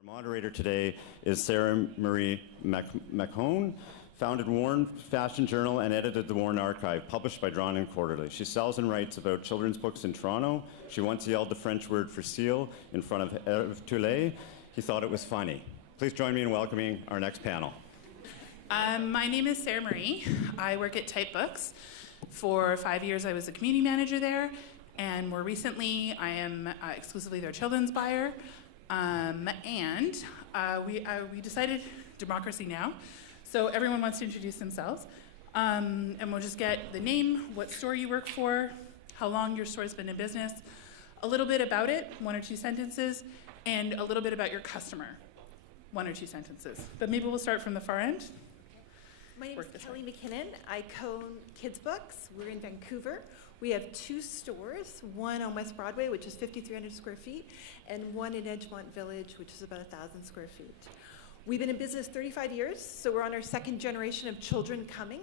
Our moderator today is Serah-Marie McMahon, founded Warren Fashion Journal and edited the Warren Archive, published by Drawn and Quarterly. She sells and writes about children's books in Toronto. She once yelled the French word for seal in front of Hervé Toulet. He thought it was funny. Please join me in welcoming our next panel. My name is Serah-Marie. I work at Type Books. For 5 years, I was a community manager there, and more recently, I am exclusively their children's buyer. We decided democracy now, so everyone wants to introduce themselves, and we'll just get the name, what store you work for, how long your store's been in business, a little bit about it, 1 or 2 sentences, and a little bit about your customer, 1 or 2 sentences. But maybe we'll start from the far end. My name is Kelly McKinnon. I co-own Kidsbooks. We're in Vancouver. We have 2 stores, one on West Broadway, which is 5,300 square feet, and one in Edgemont Village, which is about 1,000 square feet. We've been in business 35 years, so we're on our 2nd generation of children coming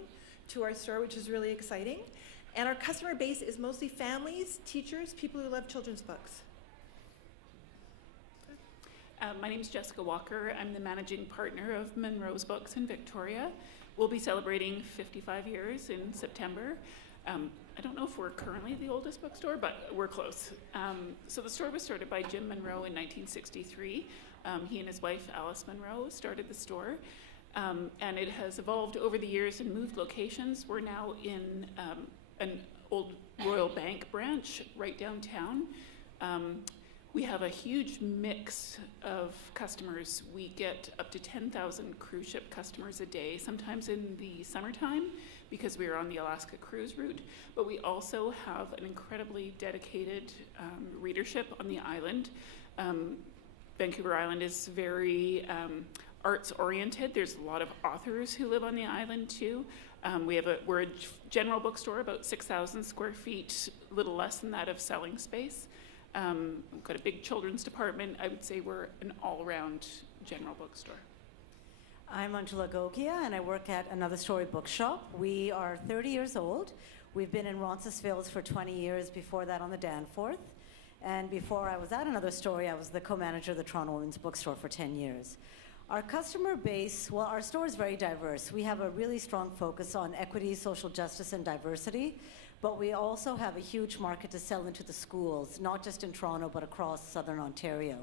to our store, which is really exciting. And our customer base is mostly families, teachers, people who love children's books. My name is Jessica Walker. I'm the managing partner of Munro's Books in Victoria. We'll be celebrating 55 years in September. I don't know if we're currently the oldest bookstore, but we're close. So the store was started by Jim Munro in 1963. He and his wife, Alice Munro, started the store. And it has evolved over the years and moved locations. We're now in an old Royal Bank branch right downtown. We have a huge mix of customers. We get up to 10,000 cruise ship customers a day, sometimes in the summertime because we are on the Alaska cruise route. But we also have an incredibly dedicated readership on the island. Vancouver Island is very arts oriented. There's a lot of authors who live on the island too. We're a general bookstore, about 6,000 square feet, a little less than that of selling space. We've got a big children's department. I would say we're an all-around general bookstore. I'm Anjula Gogia, and I work at Another Story Bookshop. We are 30 years old. We've been in Roncesvalles for 20 years, before that on the Danforth. And before I was at Another Story, I was the co-manager of the Toronto Women's Bookstore for 10 years. Our customer base, well, our store is very diverse. We have a really strong focus on equity, social justice, and diversity. But we also have a huge market to sell into the schools, not just in Toronto, but across Southern Ontario.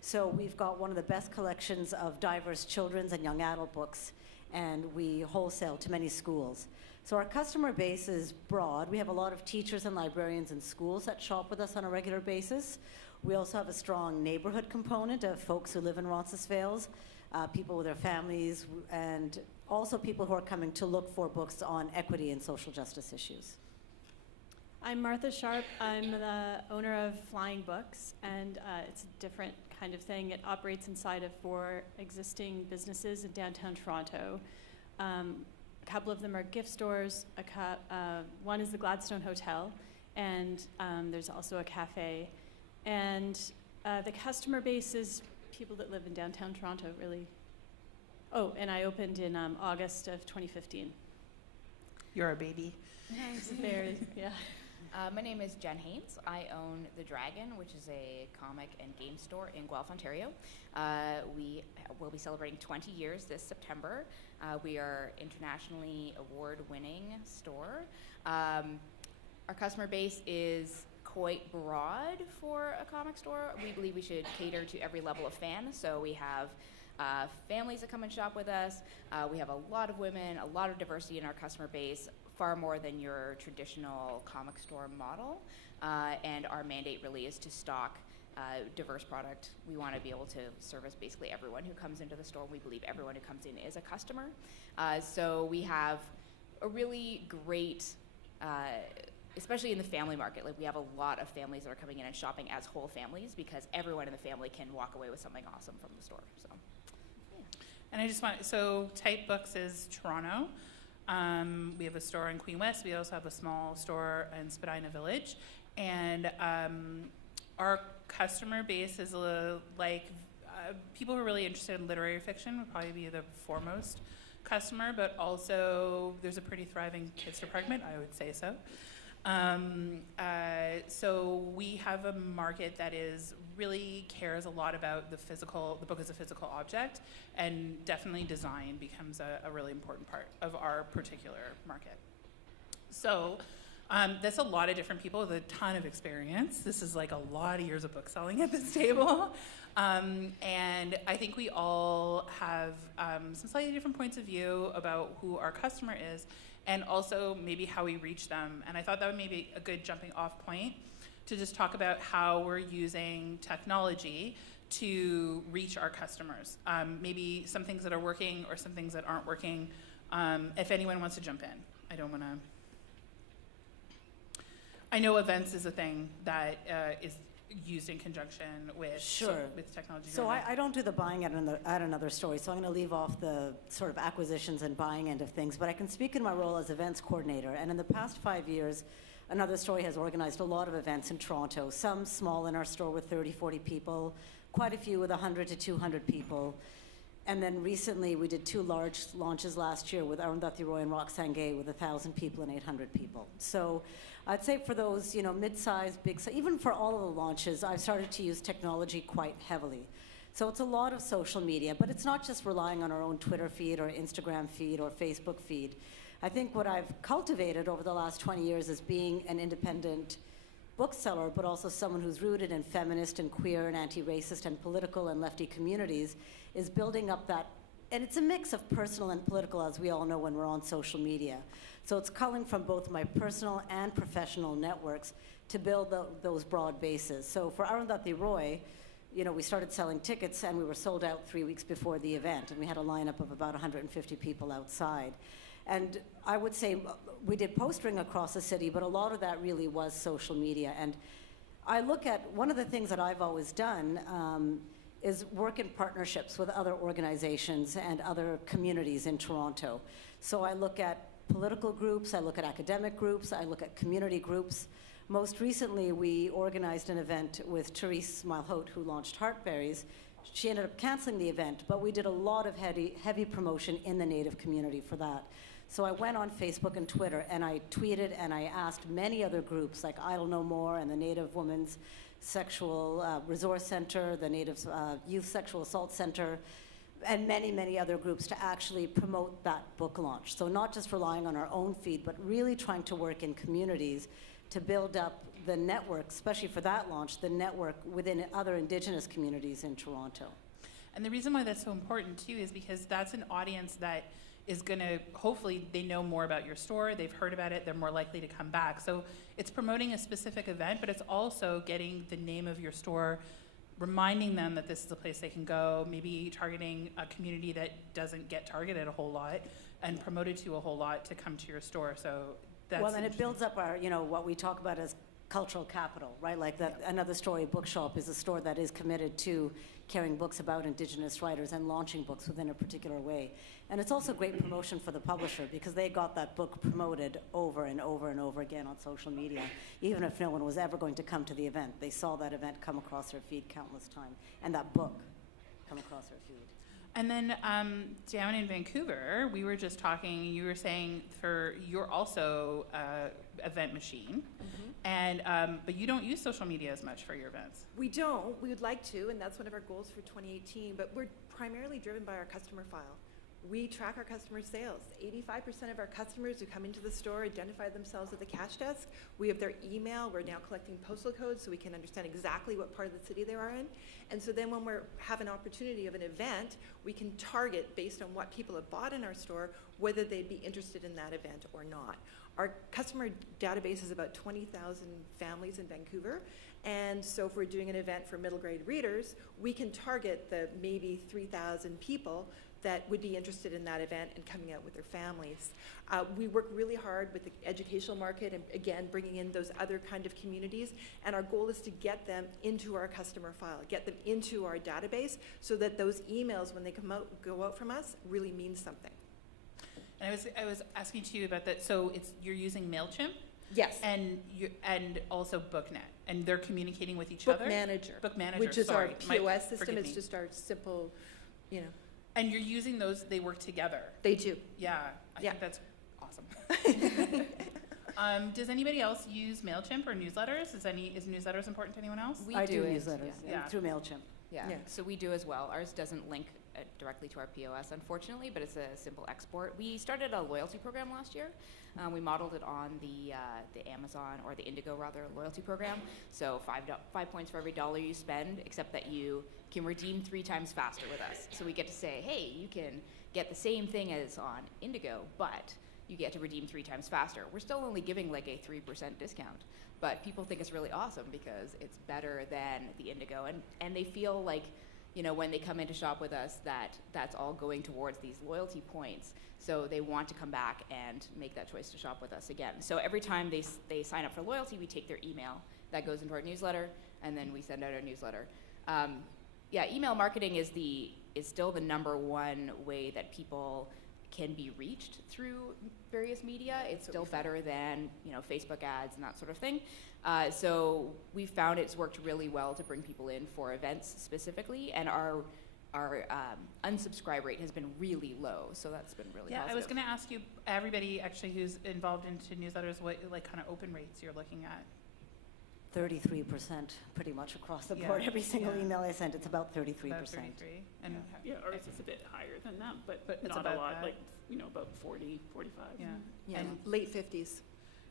So we've got one of the best collections of diverse children's and young adult books, and we wholesale to many schools. So our customer base is broad. We have a lot of teachers and librarians in schools that shop with us on a regular basis. We also have a strong neighborhood component of folks who live in Roncesvalles, people with their families, and also people who are coming to look for books on equity and social justice issues. I'm Martha Sharpe. I'm the owner of Flying Books, and it's a different kind of thing. It operates inside of 4 existing businesses in downtown Toronto. A couple of them are gift stores. One is the Gladstone Hotel, and there's also a cafe. And the customer base is people that live in downtown Toronto, really. Oh, and I opened in August of 2015. You're a baby. Very, yeah. My name is Jen Haines. I own The Dragon, which is a comic and game store in Guelph, Ontario. We will be celebrating 20 years this September. We are internationally award-winning store. Our customer base is quite broad for a comic store. We believe we should cater to every level of fan. So we have families that come and shop with us. We have a lot of women, a lot of diversity in our customer base, far more than your traditional comic store model. And our mandate really is to stock diverse product. We want to be able to service basically everyone who comes into the store. We believe everyone who comes in is a customer. So we have a really great, especially in the family market, like we have a lot of families that are coming in and shopping as whole families because everyone in the family can walk away with something awesome from the store. So, yeah. And so Type Books is Toronto. We have a store in Queen West. We also have a small store in Spadina Village. And our customer base is people who are really interested in literary fiction would probably be the foremost customer, but also there's a pretty thriving kids department, I would say so. So we have a market that really cares a lot about the book as a physical object, and definitely design becomes a really important part of our particular market. So that's a lot of different people with a ton of experience. This is like a lot of years of book selling at this table. And I think we all have some slightly different points of view about who our customer is, and also maybe how we reach them. And I thought that would maybe a good jumping off point to just talk about how we're using technology to reach our customers. Maybe some things that are working or some things that aren't working. If anyone wants to jump in, I know events is a thing that is used in conjunction with with technology. So I don't do the buying at another story, so I'm going to leave off the sort of acquisitions and buying end of things, but I can speak in my role as events coordinator. And in the past 5 years, Another Story has organized a lot of events in Toronto, some small in our store with 30, 40 people, quite a few with 100 to 200 people. And then recently we did 2 large launches last year with Arundhati Roy and Roxane Gay with 1,000 people and 800 people. So I'd say for those, mid-size, big-size, even for all of the launches, I've started to use technology quite heavily. So it's a lot of social media, but it's not just relying on our own Twitter feed or Instagram feed or Facebook feed. I think what I've cultivated over the last 20 years is being an independent bookseller, but also someone who's rooted in feminist and queer and anti-racist and political and lefty communities, is building up that, and it's a mix of personal and political, as we all know when we're on social media. So it's culling from both my personal and professional networks to build those broad bases. So for Arundhati Roy, we started selling tickets and we were sold out 3 weeks before the event, and we had a lineup of about 150 people outside. And I would say we did postering across the city, but a lot of that really was social media. And I look at, one of the things that I've always done is work in partnerships with other organizations and other communities in Toronto. So I look at political groups, I look at academic groups, I look at community groups. Most recently, we organized an event with Therese Malhote, who launched Heartberries. She ended up canceling the event, but we did a lot of heavy promotion in the Native community for that. So I went on Facebook and Twitter, and I tweeted, and I asked many other groups like Idle No More and the Native Women's Sexual Resource Center, the Native Youth Sexual Assault Center, and many, many other groups to actually promote that book launch. So not just relying on our own feed, but really trying to work in communities to build up the network, especially for that launch, the network within other Indigenous communities in Toronto. And the reason why that's so important too is because that's an audience that is going to, hopefully they know more about your store, they've heard about it, they're more likely to come back. So it's promoting a specific event, but it's also getting the name of your store, reminding them that this is a place they can go, maybe targeting a community that doesn't get targeted a whole lot and promoted to a whole lot to come to your store. So that's well, and it builds up our, what we talk about as cultural capital, right? Like that. Yep. Another Story Bookshop is a store that is committed to carrying books about Indigenous writers and launching books within a particular way. And it's also great promotion for the publisher because they got that book promoted over and over and over again on social media, even if no one was ever going to come to the event. They saw that event come across their feed countless times, and that book come across their feed. And then down in Vancouver, we were just talking, you were saying you're also event machine, and but you don't use social media as much for your events. We don't. We would like to, and that's one of our goals for 2018, but we're primarily driven by our customer file. We track our customer sales. 85% of our customers who come into the store identify themselves at the cash desk. We have their email. We're now collecting postal codes so we can understand exactly what part of the city they are in. And so then when we have an opportunity of an event, we can target based on what people have bought in our store, whether they'd be interested in that event or not. Our customer database is about 20,000 families in Vancouver. And so if we're doing an event for middle grade readers, we can target the maybe 3,000 people that would be interested in that event and coming out with their families. We work really hard with the educational market and again, bringing in those other kind of communities. And our goal is to get them into our customer file, get them into our database so that those emails, when they go out from us, really mean something. And I was asking to you about that. So you're using MailChimp? Yes. And also BookNet, and they're communicating with each other? Book Manager, which is sorry. our POS system. Forgive It's me. just our simple, And you're using those, they work together? They do. Yeah, I Yeah. think that's awesome. Does anybody else use MailChimp or newsletters? Is newsletters important to anyone else? We I do do it, newsletters yeah. through MailChimp. Yeah. Yeah. So we do as well. Ours doesn't link directly to our POS, unfortunately, but it's a simple export. We started a loyalty program last year. We modeled it on the Amazon, or the Indigo rather, loyalty program. So 5 points for every dollar you spend, except that you can redeem 3 times faster with us. So we get to say, hey, you can get the same thing as on Indigo, but you get to redeem 3 times faster. We're still only giving like a 3% discount, but people think it's really awesome because it's better than the Indigo, and they feel like, you know, when they come in to shop with us, that's all going towards these loyalty points. So they want to come back and make that choice to shop with us again. So every time they sign up for loyalty, we take their email. That goes into our newsletter, and then we send out our newsletter. Email marketing is still the #1 way that people can be reached through various media. It's still better than, you know, Facebook ads and that sort of thing. So we found it's worked really well to bring people in for events specifically, and our unsubscribe rate has been really low, so that's been really positive. I was going to ask you, everybody actually who's involved into newsletters, what like kind of open rates you're looking at? 33% pretty much across the Yeah, board. Every single yeah. email I send, it's about 33%. About 33. And Yeah, ours is a bit higher than that, but It's not a about lot, that. like, you know, about 40, 45. yeah. Yeah, And late 50s.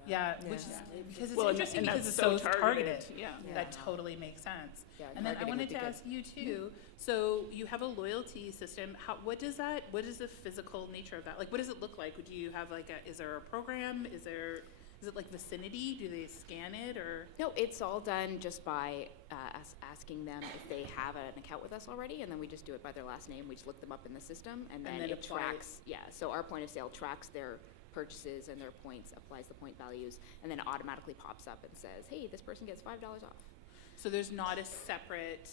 yeah, Yeah. which is because it's Well, interesting and because that's it's so targeted. Yeah. That totally makes sense. Yeah, And then I targeting wanted would be to good. ask you too. So you have a loyalty system. What is the physical nature of that? Like, what does it look like? Do you have like is there a program? Is it like Vicinity? Do they scan it or? No, it's all done just by us asking them if they have an account with us already, and then we just do it by their last name. We just look them up in the system, and then then it applies. tracks. Yeah, so our point of sale tracks their purchases and their points, applies the point values, and then automatically pops up and says, hey, this person gets $5 off. So there's not a separate,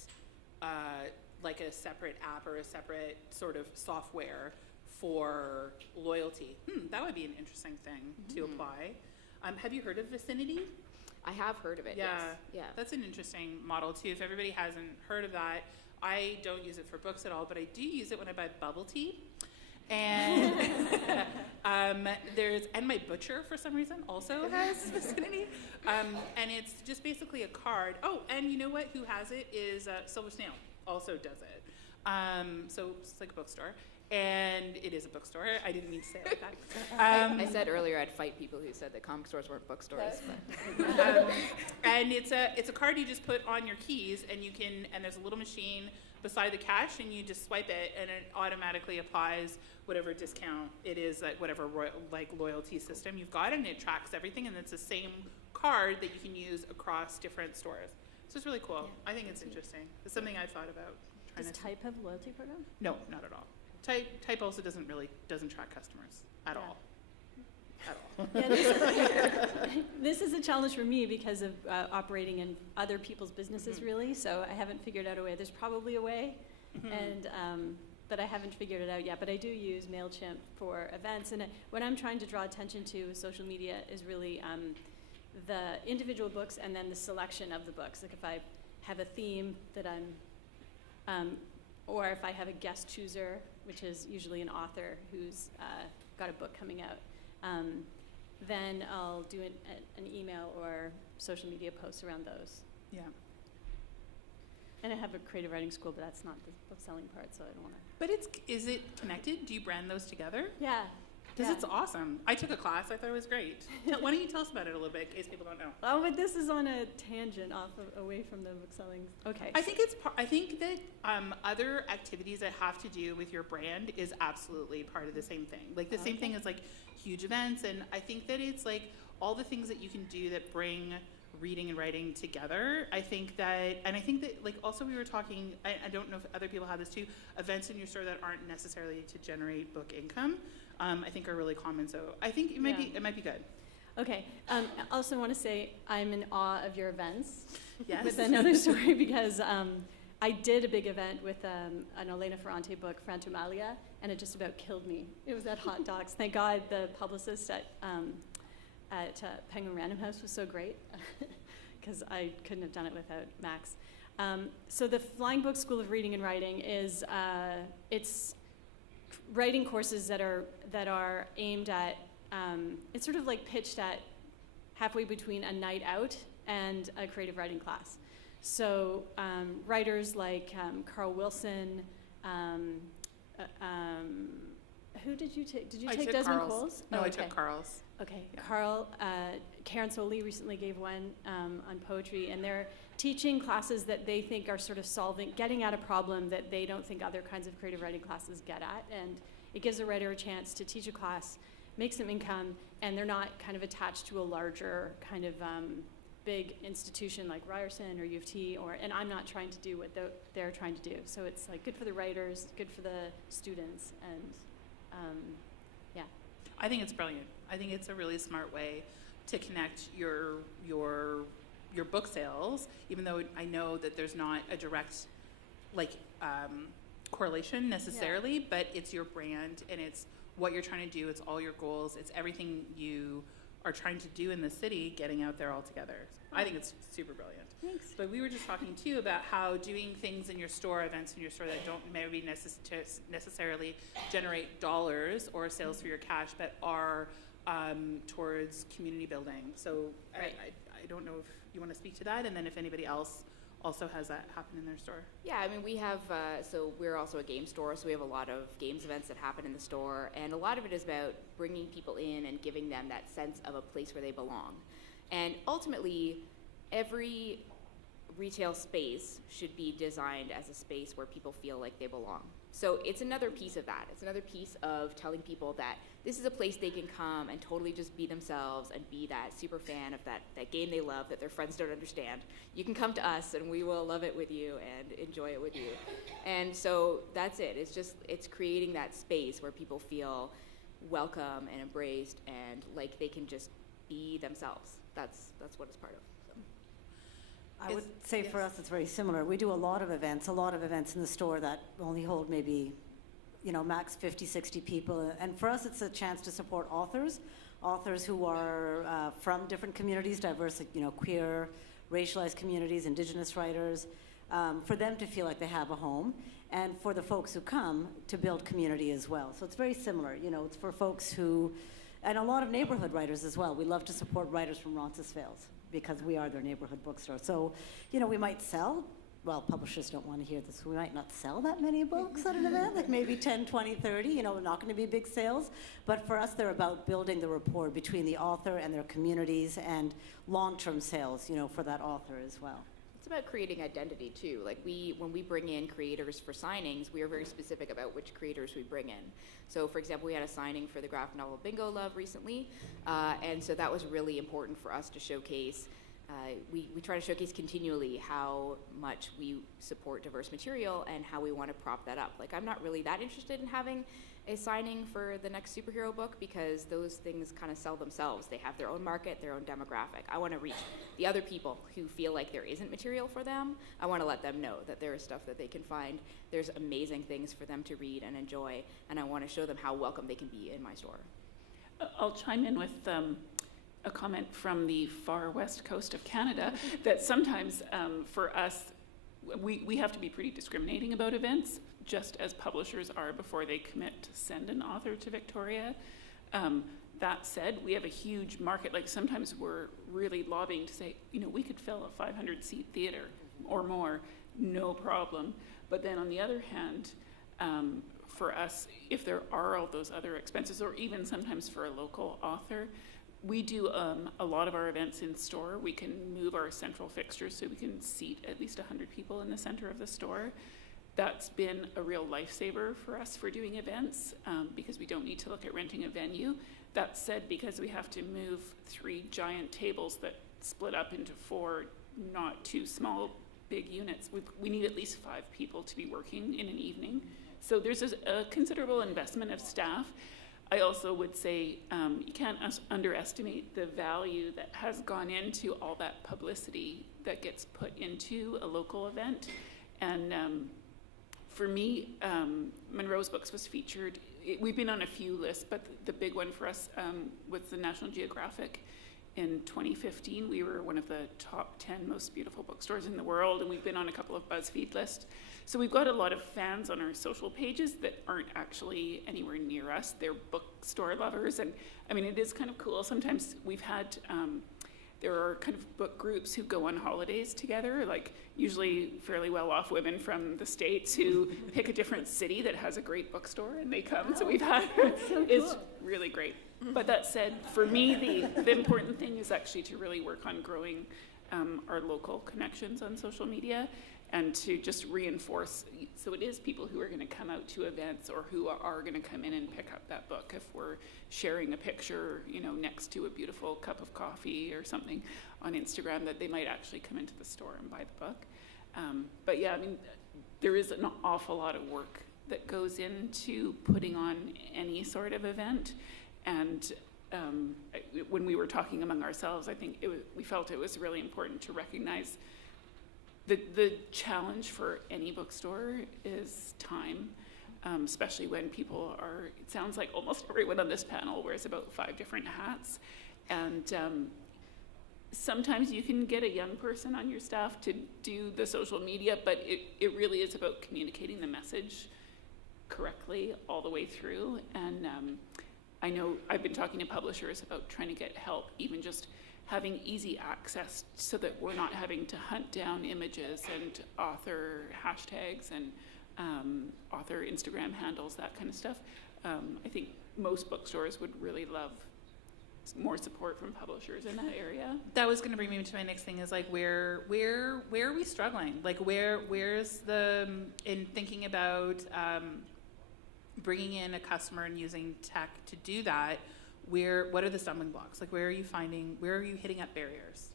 like a separate app or a separate sort of software for loyalty. That would be an interesting thing to apply. Have you heard of Vicinity? I have heard of it, Yeah. yes. Yeah. That's an interesting model too. If everybody hasn't heard of that, I don't use it for books at all, but I do use it when I buy bubble tea. And and my butcher for some reason also has Vicinity. And it's just basically a card. Oh, and you know what? Who has it is Silver Snail also does it. So it's like a bookstore. And it is a bookstore. I didn't mean to say it like that. I said earlier I'd fight people who said that comic stores weren't bookstores. But And it's a card you just put on your keys, and there's a little machine beside the cash, and you just swipe it, and it automatically applies whatever discount it is, like whatever loyalty system you've got, and it tracks everything, and it's the same card that you can use across different stores. So it's really cool. I think it's interesting. It's something I thought about trying Does to. Type have a loyalty program? No, not at all. Type also doesn't track customers at all. At all. Yeah, this is a challenge for me because of operating in other people's businesses, really. So I haven't figured out a way. There's probably a way, and but I haven't figured it out yet. But I do use MailChimp for events, and what I'm trying to draw attention to with social media is really the individual books and then the selection of the books. Like if I have a theme that I'm, or if I have a guest chooser, which is usually an author who's got a book coming out. Then I'll do an email or social media posts around those. Yeah. And I have a creative writing school, but that's not the book selling part, so I don't want to. But is it connected? Do you brand those together? Yeah. Because it's awesome. I took a class. I thought it was great. Why don't you tell us about it a little bit, in case people don't know? Oh, but this is on a tangent away from the book selling. Okay. I think I think that other activities that have to do with your brand is absolutely part of the same thing. Like the same thing as like huge events, and I think that it's like all the things that you can do that bring reading and writing together. I think that like also we were talking, I don't know if other people have this too, events in your store that aren't necessarily to generate book income, I think are really common. So I think it might be good. Okay. I also want to say I'm in awe of your events. Yes. With another story because I did a big event with an Elena Ferrante book, Frantumalia, and it just about killed me. It was at Hot Docs. Thank God the publicist at Penguin Random House was so great because I couldn't have done it without Max. So the Flying Book School of Reading and Writing is it's writing courses that are aimed at it's sort of like pitched at halfway between a night out and a creative writing class. So writers like Carl Wilson, who did you take? Did you take Desmond Cole's? No, Oh, I okay. took Carl's. Okay, Yeah. Carl, Karen Soley recently gave one on poetry, and they're teaching classes that they think are sort of getting at a problem that they don't think other kinds of creative writing classes get at, and it gives a writer a chance to teach a class, make some income, and they're not kind of attached to a larger kind of big institution like Ryerson or U of T, and I'm not trying to do what they're trying to do. So it's like good for the writers, good for the students, and yeah. I think it's brilliant. I think it's a really smart way to connect your book sales, even though I know that there's not a direct correlation necessarily, but it's your brand and it's what you're trying to do. It's all your goals. It's everything you are trying to do in the city, getting out there all together. I think it's super brilliant. Thanks. But we were just talking too about how doing things in your store, events in your store that don't maybe necessarily generate dollars or sales for your cash, but are towards community building. So Right. I don't know if you want to speak to that, and then if anybody else also has that happen in their store. Yeah, I mean, we have, so we're also a game store, so we have a lot of games events that happen in the store, and a lot of it is about bringing people in and giving them that sense of a place where they belong. And ultimately, every retail space should be designed as a space where people feel like they belong. So it's another piece of that. It's another piece of telling people that this is a place they can come and totally just be themselves and be that super fan of that game they love that their friends don't understand. You can come to us and we will love it with you and enjoy it with you. And so that's it. It's creating that space where people feel welcome and embraced and like they can just be themselves. That's what it's part of. So. I would say for us it's very similar. We do a lot of events in the store that only hold maybe, max 50, 60 people. And for us it's a chance to support authors who are from different communities, diverse, queer, racialized communities, Indigenous writers, for them to feel like they have a home, and for the folks who come to build community as well. So it's very similar. It's for folks who, and a lot of neighborhood writers as well. We love to support writers from Roncesvalles because we are their neighborhood bookstore. So, we might sell, publishers don't want to hear this, we might not sell that many books at an event, like maybe 10, 20, 30, not going to be big sales. But for us, they're about building the rapport between the author and their communities and long-term sales, for that author as well. It's about creating identity too. Like when we bring in creators for signings, we are very specific about which creators we bring in. So for example, we had a signing for the graphic novel Bingo Love recently, and so that was really important for us to showcase. We try to showcase continually how much we support diverse material and how we want to prop that up. Like I'm not really that interested in having a signing for the next superhero book because those things kind of sell themselves. They have their own market, their own demographic. I want to reach the other people who feel like there isn't material for them. I want to let them know that there is stuff that they can find. There's amazing things for them to read and enjoy, and I want to show them how welcome they can be in my store. I'll chime in with a comment from the far west coast of Canada that sometimes for us, we have to be pretty discriminating about events, just as publishers are before they commit to send an author to Victoria. That said, we have a huge market. Like sometimes we're really lobbying to say, we could fill a 500-seat theater or more, no problem. But then on the other hand, for us, if there are all those other expenses, or even sometimes for a local author, we do a lot of our events in store. We can move our central fixtures so we can seat at least 100 people in the center of the store. That's been a real lifesaver for us for doing events because we don't need to look at renting a venue. That said, because we have to move 3 giant tables that split up into 4 not too small, big units, we need at least 5 people to be working in an evening. So there's a considerable investment of staff. I also would say you can't underestimate the value that has gone into all that publicity that gets put into a local event. And for me, Munro's Books was featured. We've been on a few lists, but the big one for us was the National Geographic. In 2015, we were one of the top 10 most beautiful bookstores in the world, and we've been on a couple of BuzzFeed lists. So we've got a lot of fans on our social pages that aren't actually anywhere near us. They're bookstore lovers, and I mean, it is kind of cool. Sometimes we've had there are kind of book groups who go on holidays together, like usually fairly well-off women from the States who pick a different city that has a great bookstore and they come. So we've had, it's really great. But that said, for me, the important thing is actually to really work on growing our local connections on social media and to just reinforce, so it is people who are going to come out to events or who are going to come in and pick up that book. If we're sharing a picture, you know, next to a beautiful cup of coffee or something on Instagram, that they might actually come into the store and buy the book. But yeah, I mean, there is an awful lot of work that goes into putting on any sort of event. And when we were talking among ourselves, I think we felt it was really important to recognize the challenge for any bookstore is time, especially when people are, it sounds like almost everyone on this panel wears about 5 different hats. And sometimes you can get a young person on your staff to do the social media, but it really is about communicating the message correctly all the way through. And I know I've been talking to publishers about trying to get help, even just having easy access so that we're not having to hunt down images and author hashtags and author Instagram handles, that kind of stuff. I think most bookstores would really love more support from publishers in that area. That was going to bring me to my next thing, is like where are we struggling? Like where's the, in thinking about bringing in a customer and using tech to do that, what are the stumbling blocks? Like where are you hitting up barriers?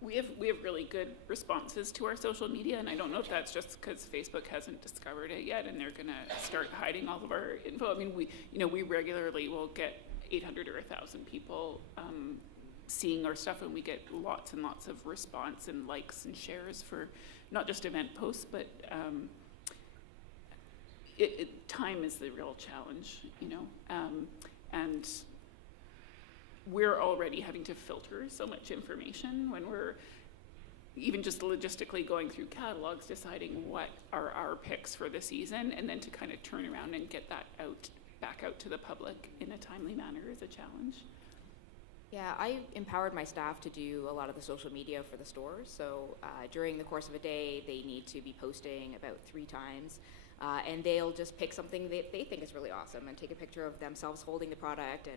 We have really good responses to our social media, and I don't know if that's just because Facebook hasn't discovered it yet and they're going to start hiding all of our info. I mean, we regularly will get 800 or 1,000 people seeing our stuff, and we get lots and lots of response and likes and shares for not just event posts, but time is the real challenge, you know, and we're already having to filter so much information when we're even just logistically going through catalogs, deciding what are our picks for the season, and then to kind of turn around and get that back out to the public in a timely manner is a challenge. Yeah, I empowered my staff to do a lot of the social media for the stores. So during the course of a day, they need to be posting about 3 times. And they'll just pick something that they think is really awesome and take a picture of themselves holding the product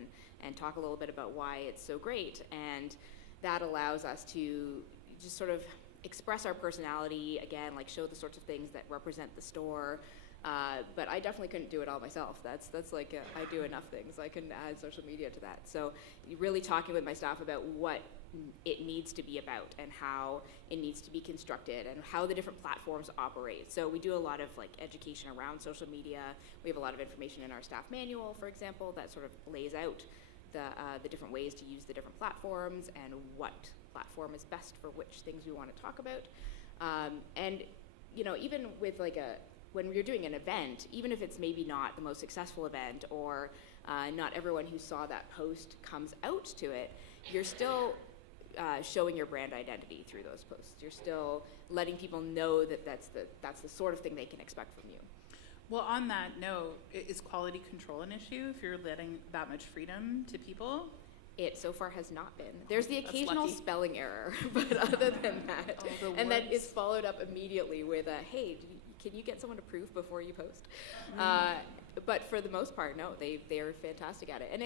and talk a little bit about why it's so great. And that allows us to just sort of express our personality, again, like show the sorts of things that represent the store. But I definitely couldn't do it all myself. That's like, I do enough things. I can add social media to that. So really talking with my staff about what it needs to be about and how it needs to be constructed and how the different platforms operate. So we do a lot of like education around social media. We have a lot of information in our staff manual, for example, that sort of lays out the different ways to use the different platforms and what platform is best for which things we want to talk about. And you know, even with like when you're doing an event, even if it's maybe not the most successful event or not everyone who saw that post comes out to it, you're still showing your brand identity through those posts. You're still letting people know that that's the sort of thing they can expect from you. Well, on that note, is quality control an issue if you're letting that much freedom to people? It so far has not been. There's the That's occasional lucky. spelling error, but other than that, All the and that words. is followed up immediately with a, hey, can you get someone to proof before you post? But for the most part, no, they are fantastic at it. And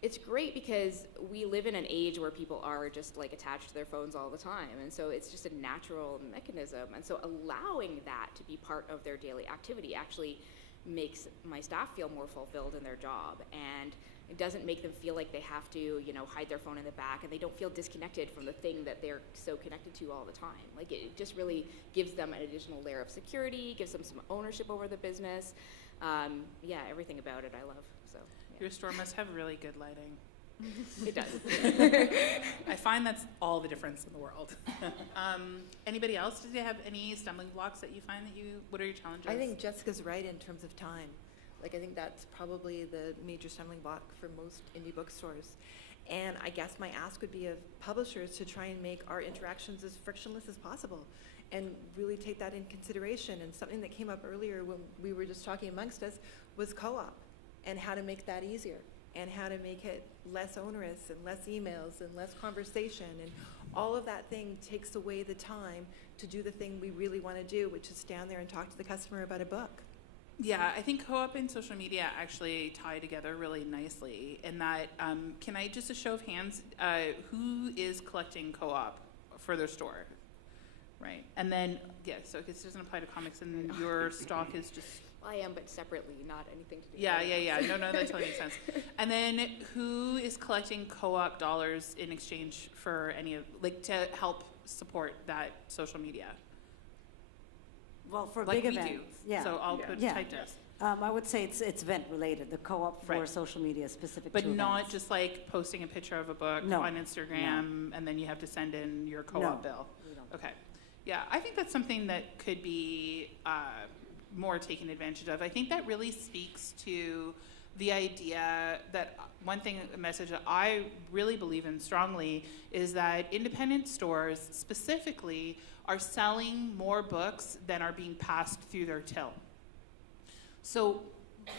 it's great because we live in an age where people are just like attached to their phones all the time. And so it's just a natural mechanism. And so allowing that to be part of their daily activity actually makes my staff feel more fulfilled in their job. And it doesn't make them feel like they have to, you know, hide their phone in the back, and they don't feel disconnected from the thing that they're so connected to all the time. Like it just really gives them an additional layer of security, gives them some ownership over the business. Yeah, everything about it I love. So yeah. Your store must have really good lighting. It does. I find that's all the difference in the world. Anybody else? Do you have any stumbling blocks that you find what are your challenges? I think Jessica's right in terms of time. Like, I think that's probably the major stumbling block for most indie bookstores. And I guess my ask would be of publishers to try and make our interactions as frictionless as possible and really take that in consideration. And something that came up earlier when we were just talking amongst us was co-op and how to make that easier. and how to make it less onerous and less emails and less conversation, and all of that thing takes away the time to do the thing we really want to do, which is stand there and talk to the customer about a book. Yeah, I think co-op and social media actually tie together really nicely in that, can I just a show of hands, who is collecting co-op for their store? Right, and then, yeah, so this doesn't apply to comics and your stock is just... I am, but separately, not anything to do Yeah, with yeah, yeah, no, that totally makes sense. And then who is collecting co-op dollars in exchange for any of, like, to help support that social media? Well, for Like big we events, do. yeah. So I'll put Yeah. type this. I would say it's event related, the co-op for Right. social media specific But to not events. just like posting a picture of a book No. on Instagram and then you have to send in your co-op No. bill. We don't. Okay. Yeah, I think that's something that could be more taken advantage of. I think that really speaks to the idea that a message that I really believe in strongly is that independent stores specifically are selling more books than are being passed through their till. So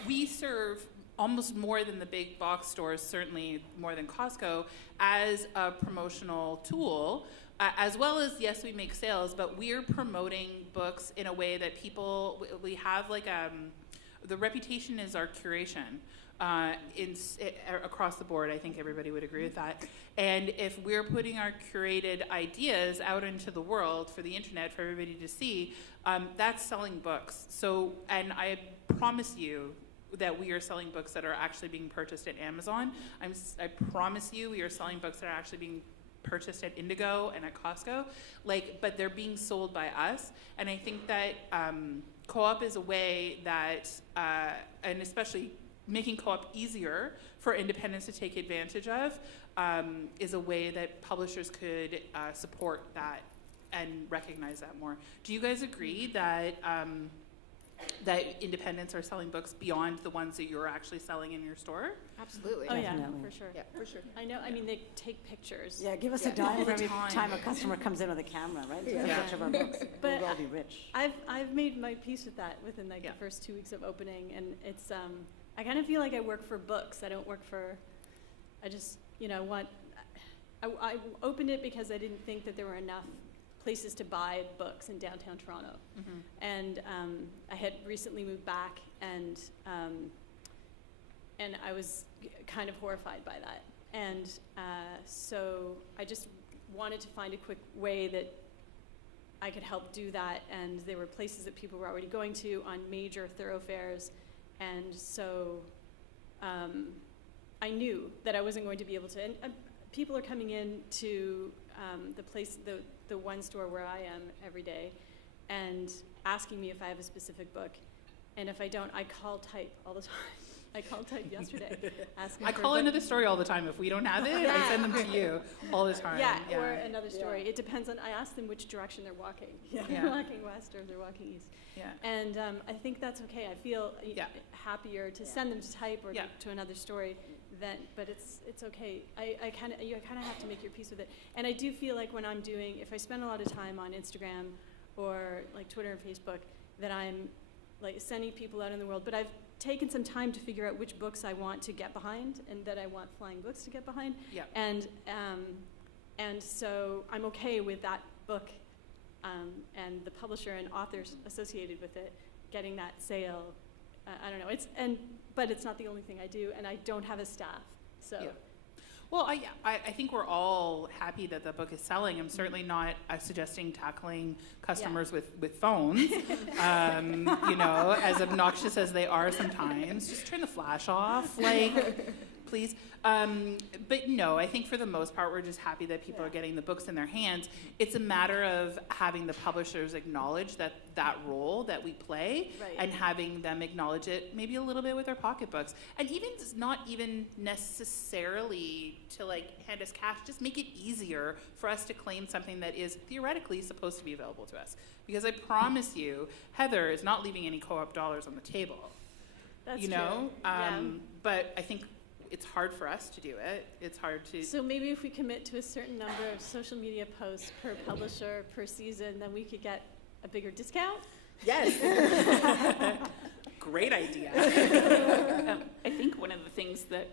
we serve almost more than the big box stores, certainly more than Costco, as a promotional tool, as well as, yes, we make sales, but we're promoting books in a way that we have like, the reputation is our curation. Across the board, I think everybody would agree with that. And if we're putting our curated ideas out into the world for the internet, for everybody to see, that's selling books. So, and I promise you that we are selling books that are actually being purchased at Amazon. I promise you we are selling books that are actually being purchased at Indigo and at Costco, but they're being sold by us. And I think that co-op is a way that, and especially making co-op easier for independents to take advantage of, is a way that publishers could support that and recognize that more. Do you guys agree that that independents are selling books beyond the ones that you're actually selling in your store? Absolutely. Oh, yeah, Definitely. for sure. Yeah, for sure. I know, I mean, they take pictures. Yeah, give us a Yeah. dime All the every time. time a customer comes in with a camera, right? Take Yeah. a picture of our books. But We'll all be rich. I've made my peace with that within Yeah. the first 2 weeks of opening, and it's I kind of feel like I work for books. I don't work for. I just I opened it because I didn't think that there were enough places to buy books in downtown Toronto, and I had recently moved back, and I was kind of horrified by that, and so I just wanted to find a quick way that I could help do that, and there were places that people were already going to on major thoroughfares, and so I knew that I wasn't going to be able to, and people are coming in to the one store where I am every day and asking me if I have a specific book, and if I don't, I call type all the time. I called type yesterday asking I for a call book. another story all the time. If we don't have it, I send them to you all the time. Yeah, or another story. It depends on, I ask them which direction they're walking. If Yeah. they're walking west or if they're walking east. Yeah. And I think that's okay. I feel happier to send them to type or Yeah. to another story but it's okay. You kind of have to make your peace with it. And I do feel like when I'm doing, if I spend a lot of time on Instagram or like Twitter and Facebook, that I'm like sending people out in the world, but I've taken some time to figure out which books I want to get behind and that I want Flying Books to get behind. Yeah. And so I'm okay with that book and the publisher and authors associated with it getting that sale. I don't know. But it's not the only thing I do, and I don't have a staff. So. Yeah. Well, I think we're all happy that the book is selling. I'm certainly not suggesting tackling customers with phones, as obnoxious as they are sometimes. Just turn the flash off, please. But no, I think for the most part, we're just happy that people are getting the books in their hands. It's a matter of having the publishers acknowledge that role that we play, Right. and having them acknowledge it maybe a little bit with their pocketbooks. And even not even necessarily to hand us cash, just make it easier for us to claim something that is theoretically supposed to be available to us. Because I promise you, Heather is not leaving any co-op dollars on the table. That's True. Yeah. But I think it's hard for us to do it. It's hard to. So maybe if we commit to a certain number of social media posts per publisher per season, then we could get a bigger discount? Yes. Great idea. I think one of the things that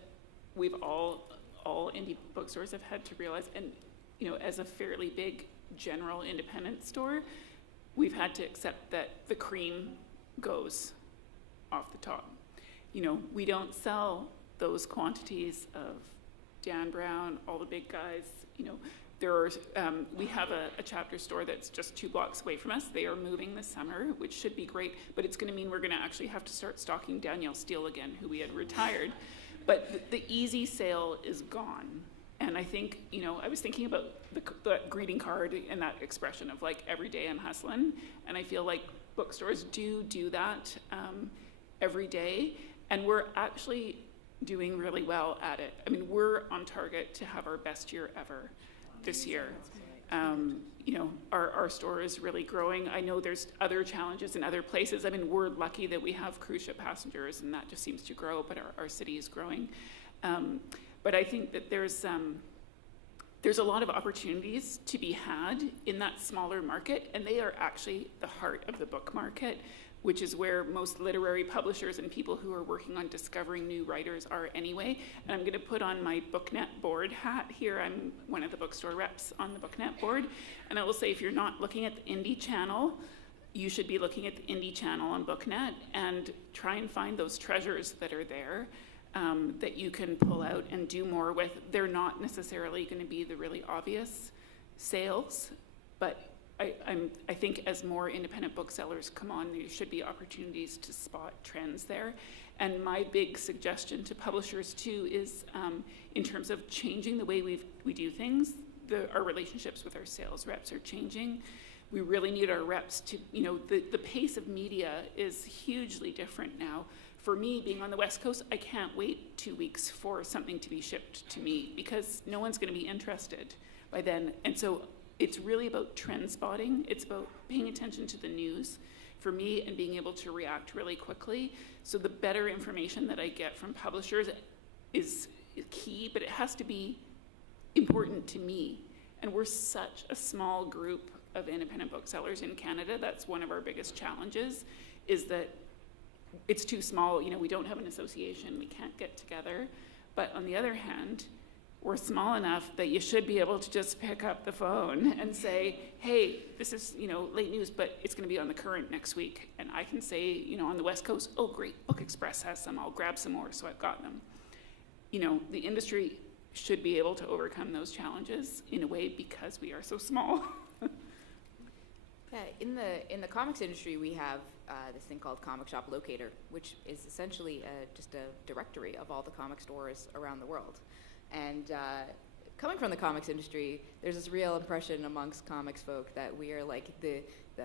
we've all indie bookstores have had to realize, and as a fairly big general independent store, we've had to accept that the cream goes off the top. We don't sell those quantities of Dan Brown, all the big guys. We have a chapter store that's just 2 blocks away from us. They are moving this summer, which should be great, but it's going to mean we're going to actually have to start stocking Danielle Steele again, who we had retired. But the easy sale is gone. And I think, I was thinking about the greeting card and that expression of like, every day I'm hustling. And I feel like bookstores do that every day. And we're actually doing really well at it. I mean, we're on target to have our best year ever this year. Our store is really growing. I know there's other challenges in other places. I mean, we're lucky that we have cruise ship passengers and that just seems to grow, but our city is growing. But I think that there's a lot of opportunities to be had in that smaller market, and they are actually the heart of the book market, which is where most literary publishers and people who are working on discovering new writers are anyway. And I'm going to put on my BookNet board hat here. I'm one of the bookstore reps on the BookNet board. And I will say, if you're not looking at the indie channel, you should be looking at the indie channel on BookNet and try and find those treasures that are there that you can pull out and do more with. They're not necessarily going to be the really obvious sales, but I think as more independent booksellers come on, there should be opportunities to spot trends there. And my big suggestion to publishers too is in terms of changing the way we do things, our relationships with our sales reps are changing. We really need our reps to, the pace of media is hugely different now. For me, being on the West Coast, I can't wait 2 weeks for something to be shipped to me because no one's going to be interested by then. And so it's really about trend spotting. It's about paying attention to the news for me and being able to react really quickly. So the better information that I get from publishers is key, but it has to be important to me. And we're such a small group of independent booksellers in Canada. That's one of our biggest challenges, is that it's too small. We don't have an association. We can't get together. But on the other hand, we're small enough that you should be able to just pick up the phone and say, hey, this is, late news, but it's going to be on the Current next week. And I can say, on the West Coast, oh, great, Book Express has some. I'll grab some more, so I've got them. The industry should be able to overcome those challenges in a way because we are so small. Yeah, in the comics industry, we have this thing called Comic Shop Locator, which is essentially just a directory of all the comic stores around the world. And coming from the comics industry, there's this real impression amongst comics folk that we are like the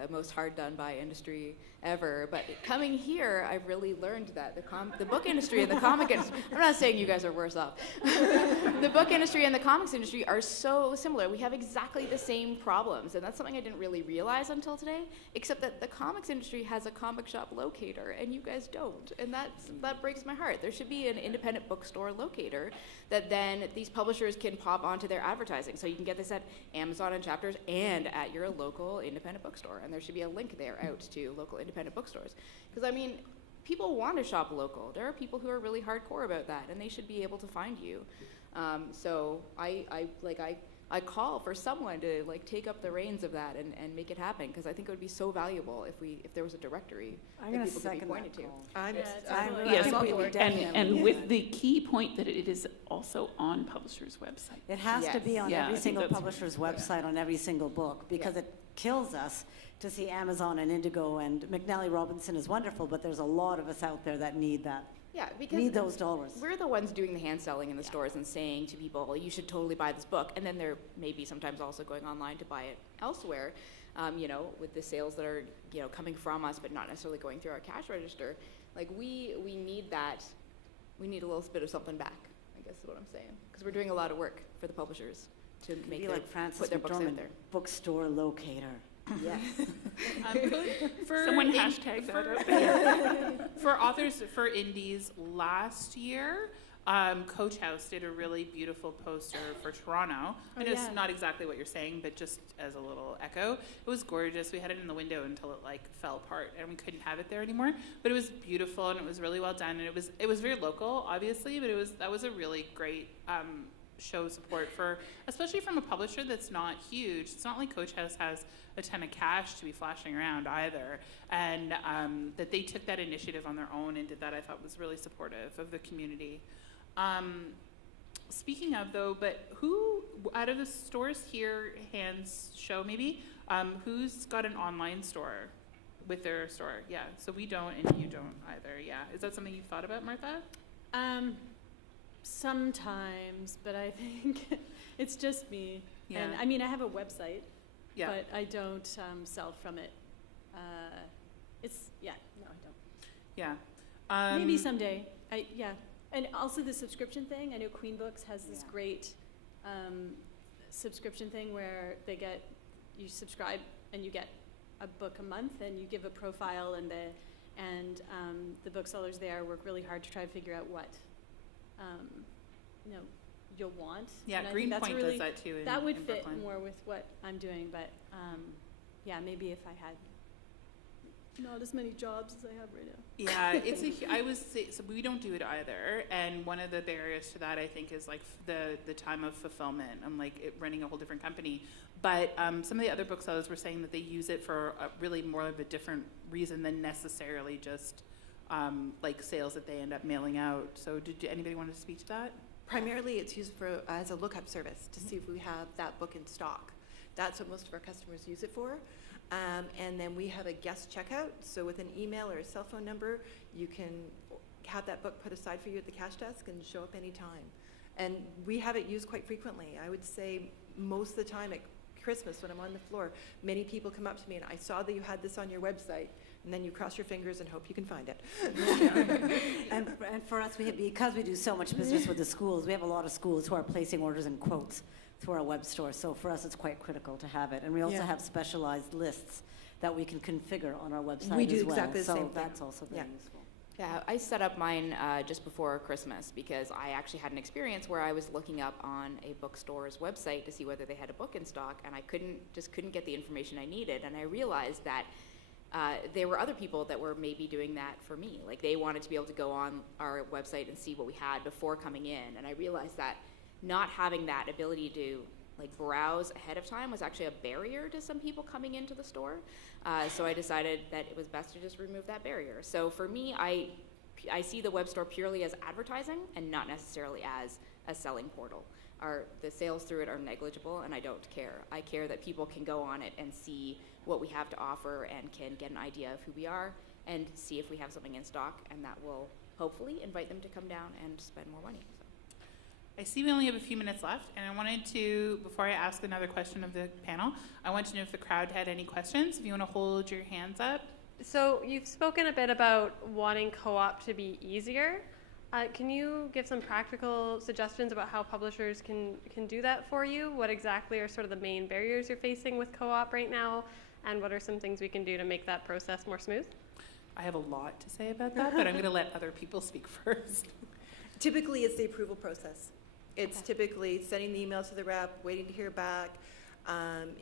most hard done by industry ever. But coming here, I've really learned that the book industry and the comic industry, I'm not saying you guys are worse off. The book industry and the comics industry are so similar. We have exactly the same problems. And that's something I didn't really realize until today, except that the comics industry has a comic shop locator and you guys don't. And that breaks my heart. There should be an independent bookstore locator that then these publishers can pop onto their advertising. So you can get this at Amazon and Chapters and at your local independent bookstore. And there should be a link there out to local independent bookstores. Because, people want to shop local. There are people who are really hardcore about that, and they should be able to find you. So I call for someone to take up the reins of that and make it happen, because I think it would be so valuable if there was a directory that people could be pointed to. And with the key point that it is also on publishers' website. It has to be on every single that's publisher's website on every single book, because it kills us to see Amazon and Indigo, and McNally Robinson is wonderful, but there's a lot of us out there that need that. Yeah, because need those dollars. We're the ones doing the hand selling in the stores and saying to people, well, you should totally buy this book. And then they're maybe sometimes also going online to buy it elsewhere, with the sales that are, coming from us, but not necessarily going through our cash register. We need that. We need a little bit of something back, I guess is what I'm saying. Because we're doing a lot of work for the publishers to make put their books out there. Bookstore locator. Yes. Someone hashtag that out there. For authors, for indies, last year, Coach House did a really beautiful poster for Toronto. I know yeah. it's not exactly what you're saying, but just as a little echo, it was gorgeous. We had it in the window until it like fell apart and we couldn't have it there anymore. But it was beautiful and it was really well done, and it was very local, obviously, but that was a really great show support for, especially from a publisher that's not huge. It's not like Coach House has a ton of cash to be flashing around either, and that they took that initiative on their own and did that, I thought was really supportive of the community. Speaking of though, but who out of the stores here, hands show maybe, who's got an online store with their store? Yeah, so we don't and you don't either. Yeah, is that something you've thought about, Martha? Sometimes, but I think it's just me. Yeah. And I mean, I have a website, Yeah. but I don't sell from it. No, I don't. Yeah. Maybe someday. And also the subscription thing. I know Queen Books has this great subscription thing where you subscribe and you get a book a month, and you give a profile, and the booksellers there work really hard to try to figure out what you'll want. Yeah, And I think Greenpoint does that too. that would in fit Brooklyn. more with what I'm doing, but maybe if I had not as many jobs as I have right now. Yeah, I would say, so we don't do it either, and one of the barriers to that, I think, is like the time of fulfillment. I'm like running a whole different company, but some of the other booksellers were saying that they use it for really more of a different reason than necessarily just like sales that they end up mailing out. So did anybody want to speak to that? Primarily, it's used as a lookup service to see if we have that book in stock. That's what most of our customers use it for. And then we have a guest checkout. So with an email or a cell phone number, you can have that book put aside for you at the cash desk and show up anytime. And we have it used quite frequently. I would say most of the time at Christmas when I'm on the floor, many people come up to me and I saw that you had this on your website, and then you cross your fingers and hope you can find it. And for us, because we do so much business with the schools, we have a lot of schools who are placing orders in quotes through our web store. So for us, it's quite critical to have it. And we also have specialized lists that we can configure on our website We do as well. exactly the same So thing. that's also very useful. Yeah, I set up mine just before Christmas because I actually had an experience where I was looking up on a bookstore's website to see whether they had a book in stock, and I couldn't get the information I needed. And I realized that there were other people that were maybe doing that for me. Like they wanted to be able to go on our website and see what we had before coming in. And I realized that not having that ability to like browse ahead of time was actually a barrier to some people coming into the store. So I decided that it was best to just remove that barrier. So for me, I see the web store purely as advertising and not necessarily as a selling portal. The sales through it are negligible, and I don't care. I care that people can go on it and see what we have to offer and can get an idea of who we are and see if we have something in stock, and that will hopefully invite them to come down and spend more money. So. I see we only have a few minutes left, and I wanted to, before I ask another question of the panel, I want to know if the crowd had any questions. If you want to hold your hands up. So you've spoken a bit about wanting co-op to be easier. Can you give some practical suggestions about how publishers can do that for you? What exactly are sort of the main barriers you're facing with co-op right now? And what are some things we can do to make that process more smooth? I have a lot to say about that, but I'm going to let other people speak first. Typically, it's the approval process. It's typically sending the email to the rep, waiting to hear back.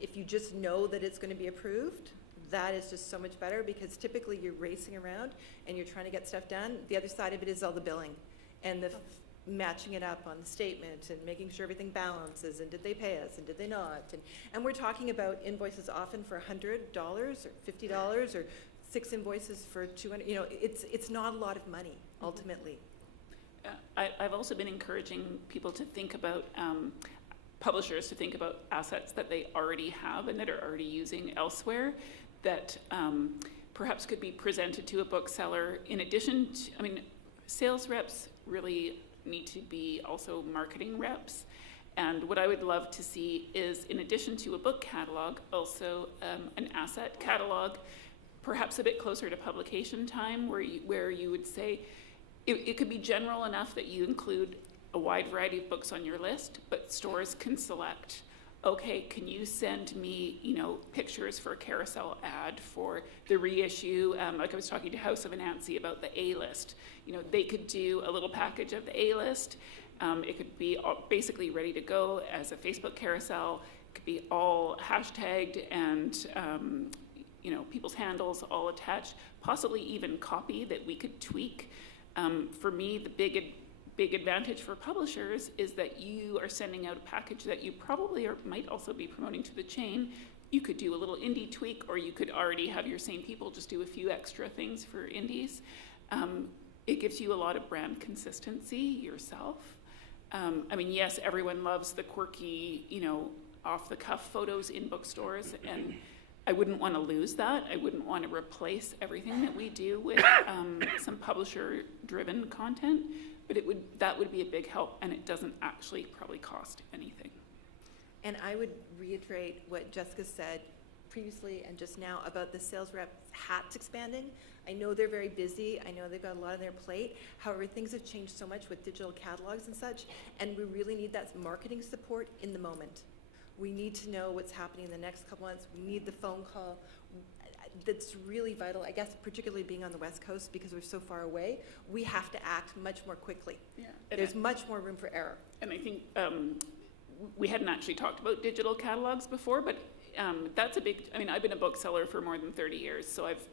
If you just know that it's going to be approved, that is just so much better because typically you're racing around and you're trying to get stuff done. The other side of it is all the billing and the matching it up on the statement and making sure everything balances and did they pay us and did they not. And we're talking about invoices often for $100 or $50 or 6 invoices for $200. You know, it's not a lot of money ultimately. I've also been encouraging people to think about, publishers to think about assets that they already have and that are already using elsewhere that perhaps could be presented to a bookseller in addition to, sales reps really need to be also marketing reps. And what I would love to see is, in addition to a book catalog, also an asset catalog, perhaps a bit closer to publication time, where you would say, it could be general enough that you include a wide variety of books on your list, but stores can select okay, can you send me, pictures for a carousel ad for the reissue? Like I was talking to House of Anansi about the A-list. They could do a little package of the A-list. It could be basically ready to go as a Facebook carousel. It could be all hashtagged and, people's handles all attached, possibly even copy that we could tweak. For me, the big advantage for publishers is that you are sending out a package that you probably might also be promoting to the chain. You could do a little indie tweak, or you could already have your same people just do a few extra things for indies. It gives you a lot of brand consistency yourself. Yes, everyone loves the quirky, off-the-cuff photos in bookstores, and I wouldn't want to lose that. I wouldn't want to replace everything that we do with some publisher-driven content, but that would be a big help, and it doesn't actually probably cost anything. And I would reiterate what Jessica said previously and just now about the sales rep hats expanding. I know they're very busy. I know they've got a lot on their plate. However, things have changed so much with digital catalogs and such, and we really need that marketing support in the moment. We need to know what's happening in the next couple months. We need the phone call. That's really vital, I guess, particularly being on the West Coast because we're so far away. We have to act much more quickly. Yeah. There's much more room for error. And I think we hadn't actually talked about digital catalogs before, but that's a big, I've been a bookseller for more than 30 years, so I've,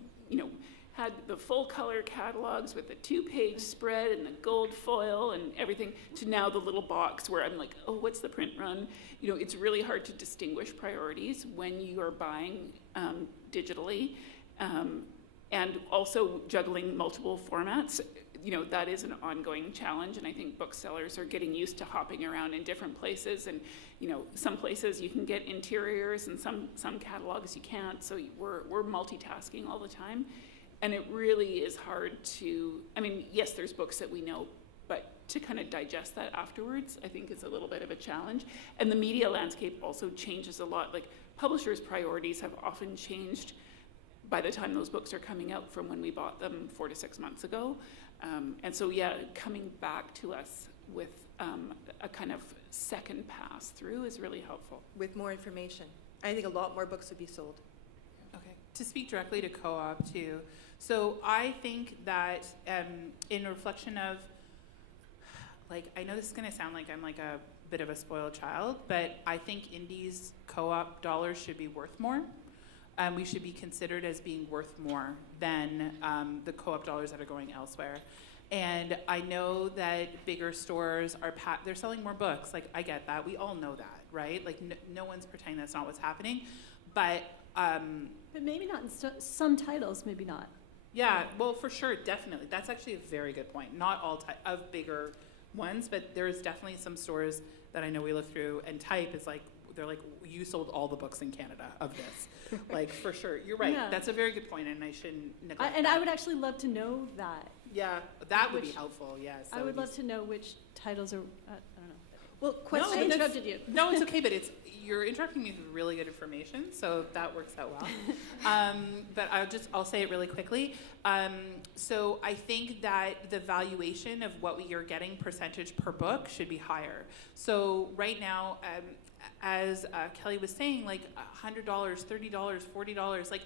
had the full color catalogs with the 2-page spread and the gold foil and everything, to now the little box where I'm like, oh, what's the print run? It's really hard to distinguish priorities when you are buying digitally, and also juggling multiple formats. That is an ongoing challenge, and I think booksellers are getting used to hopping around in different places, and some places you can get interiors and some catalogs you can't, so we're multitasking all the time. And it really is hard to, yes, there's books that we know, but to kind of digest that afterwards, I think is a little bit of a challenge. And the media landscape also changes a lot. Like, publishers' priorities have often changed by the time those books are coming out from when we bought them 4 to 6 months ago. And so, yeah, coming back to us with a kind of second pass through is really helpful. With more information. I think a lot more books would be sold. Okay, to speak directly to co-op too. So I think that in reflection of, I know this is gonna sound like I'm like a bit of a spoiled child, but I think indies co-op dollars should be worth more. We should be considered as being worth more than the co-op dollars that are going elsewhere. And I know that bigger stores are they're selling more books. I get that. We all know that, right? No one's pretending that's not what's happening. But maybe not in some titles, maybe not. Yeah, well, for sure, definitely. That's actually a very good point. Not all of bigger ones, but there's definitely some stores that I know we look through, and Type is they're like, you sold all the books in Canada of this. For sure. You're right. Yeah. That's a very good point, and I shouldn't neglect that. I would actually love to know that. Yeah, that would be helpful, yes. I would love to know which titles are, I don't know. Well, question. I interrupted you. No, it's okay, but you're interrupting me with really good information, so that works out well. But I'll say it really quickly. So I think that the valuation of what we are getting percentage per book should be higher. So right now, as Kelly was saying, $100, $30, $40,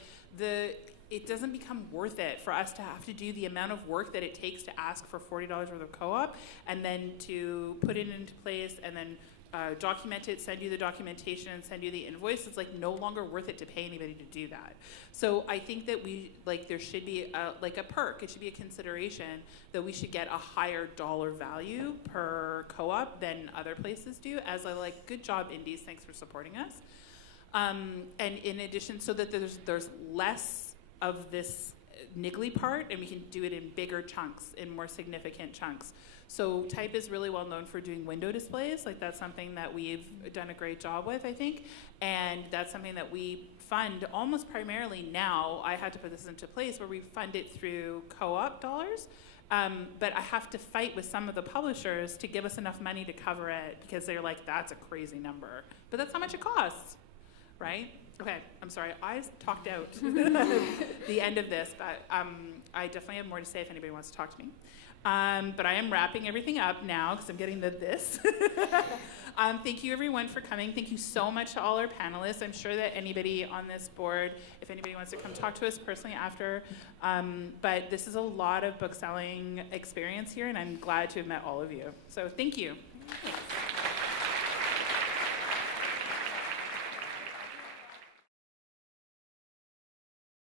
it doesn't become worth it for us to have to do the amount of work that it takes to ask for $40 worth of co-op, and then to put it into place, and then document it, send you the documentation, and send you the invoice. It's no longer worth it to pay anybody to do that. So I think that there should be a perk. It should be a consideration that we should get a higher dollar value per co-op than other places do. As good job, indies, thanks for supporting us. And in addition, so that there's less of this niggly part, and we can do it in bigger chunks, in more significant chunks. So Type is really well known for doing window displays. That's something that we've done a great job with, I think. And that's something that we fund almost primarily now. I had to put this into place where we fund it through co-op dollars. But I have to fight with some of the publishers to give us enough money to cover it, because they're like, that's a crazy number. But that's how much it costs, right? Okay, I'm sorry, I talked out the end of this, but I definitely have more to say if anybody wants to talk to me. But I am wrapping everything up now because I'm getting the this. Thank you everyone for coming. Thank you so much to all our panelists. I'm sure that anybody on this board, if anybody wants to come talk to us personally after, but this is a lot of bookselling experience here, and I'm glad to have met all of you. So thank you. Thanks.